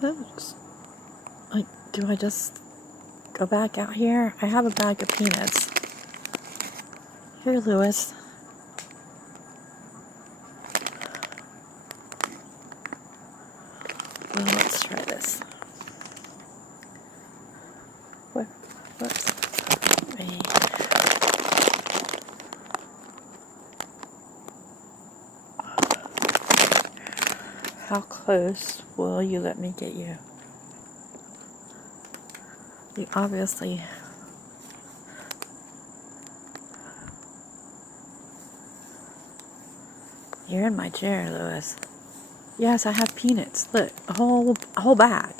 close. Like, do I just go back out here? I have a bag of peanuts. Here, Lewis. Well, let's try this. Whoops. Wait. How close will you let me get you? You obviously... You're in my chair, Lewis. Yes, I have peanuts. Look, a whole bag.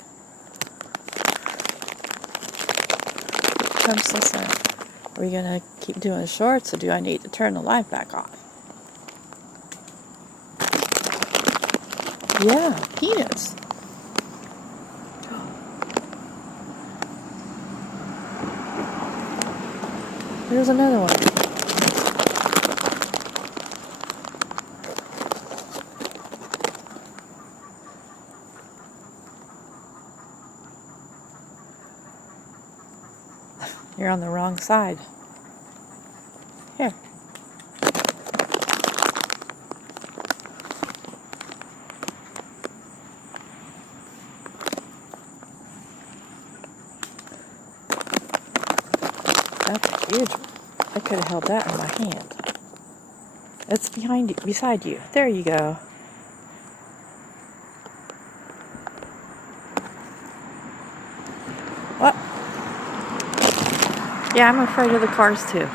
Comes this out. Are we gonna keep doing shorts, or do I need to turn the light back off? Yeah, peanuts. Here's another one. You're on the wrong side. Here. That's a huge one. I could have held that in my hand. It's beside you. There you go. What? Yeah, I'm afraid of the cars too.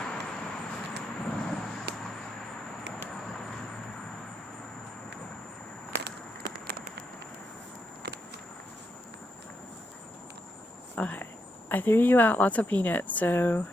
Okay. I threw you out lots of peanuts, so...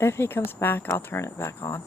If he comes back, I'll turn it back on.